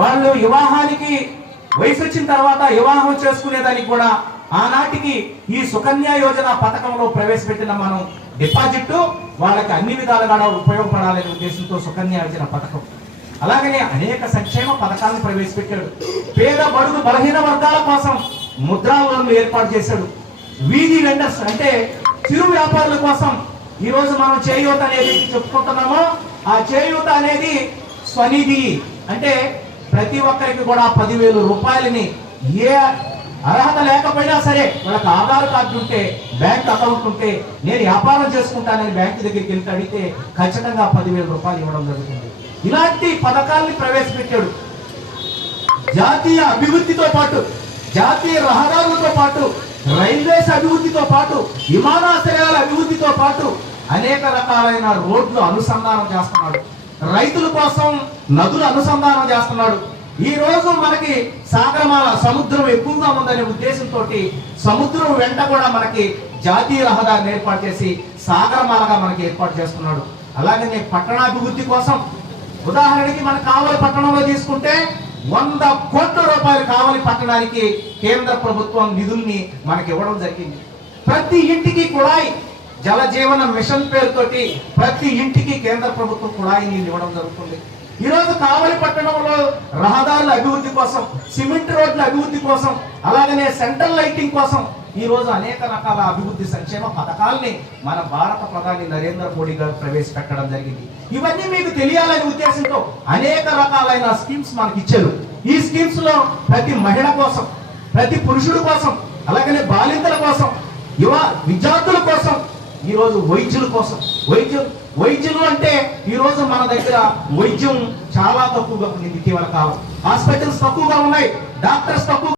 వాళ్ళు వివాహానికి వయసు వచ్చిన తర్వాత వివాహం చేసుకునేదానికి కూడా ఆనాటికి ఈ సుకన్య యోజన పథకంలో ప్రవేశపెట్టిన మనం డిపాజిట్ వాళ్ళకి అన్ని విధాలుగా ఉపయోగపడాలనే ఉద్దేశంతో సుకన్య యోజన పథకం. అలాగనే అనేక సంక్షేమ పథకాలను ప్రవేశపెట్టాడు. పేద బడుగు బలహీన వర్గాల కోసం ముద్రా లోన్లు ఏర్పాటు చేశాడు. వీధి వెండర్స్ అంటే చిరు వ్యాపారుల కోసం ఈ రోజు మనం చేయూత అనేది చెప్పుకుంటున్నామో ఆ చేయూత అనేది స్వనిధి అంటే ప్రతి ఒక్కరికి కూడా 10,000 రూపాయలని ఏ అర్హత లేకపోయినా సరే వాళ్ళకి ఆధార్ కార్డు ఉంటే బ్యాంక్ అకౌంట్ ఉంటే నేను వ్యాపారం చేసుకుంటానని బ్యాంక్ దగ్గరికి వెళ్తే అడిగితే ఖచ్చితంగా 10,000 రూపాయలు ఇవ్వడం జరుగుతుంది. ఇలాంటి పథకాల్ని ప్రవేశపెట్టాడు. జాతీయ అభివృద్ధితో పాటు జాతీయ రహదారులతో పాటు రైల్వేస్ అభివృద్ధితో పాటు విమానాశ్రయాల అభివృద్ధితో పాటు అనేక రకాలైన రోడ్లు అనుసంధానం చేస్తున్నాడు. రైతుల కోసం నదులు అనుసంధానం చేస్తున్నాడు. ఈ రోజు మనకి సాగరమాల సముద్రం ఎక్కువగా ఉందనే ఉద్దేశంతో సముద్రం వెంట కూడా మనకి జాతీయ రహదారిని ఏర్పాటు చేసి సాగరమాలగా మనకి ఏర్పాటు చేస్తున్నాడు. అలాగే పట్టణాభివృద్ధి కోసం ఉదాహరణకి మన కావలి పట్టణంలో తీసుకుంటే 100 కోట్ల రూపాయలు కావలి పట్టణానికి కేంద్ర ప్రభుత్వం నిధుల్ని మనకి ఇవ్వడం జరిగింది. ప్రతి ఇంటికి కుళాయి జల జీవన మిషన్ పేరుతోటి ప్రతి ఇంటికి కేంద్ర ప్రభుత్వం కుళాయి నీళ్ళు ఇవ్వడం జరుగుతుంది. ఈ రోజు కావలి పట్టణంలో రహదారుల అభివృద్ధి కోసం సిమెంట్ రోడ్ల అభివృద్ధి కోసం అలాగనే సెంట్రల్ లైటింగ్ కోసం ఈ రోజు అనేక రకాల అభివృద్ధి సంక్షేమ పథకాల్ని మన భారత ప్రధాని నరేంద్ర మోడీ గారు ప్రవేశపెట్టడం జరిగింది. ఇవన్నీ మీకు తెలియాలనే ఉద్దేశంతో అనేక రకాలైన స్కీమ్స్ మనకి ఇచ్చారు. ఈ స్కీమ్స్ లో ప్రతి మహిళ కోసం ప్రతి పురుషుడు కోసం అలాగనే బాలింతల కోసం యువ విద్యార్థుల కోసం ఈ రోజు వైద్యుల కోసం వైద్యులు అంటే ఈ రోజు మన దగ్గర వైద్యం చాలా తక్కువగా ఉంది. ఇటీవల కాలం హాస్పిటల్స్ తక్కువగా ఉన్నాయి, డాక్టర్స్ తక్కువ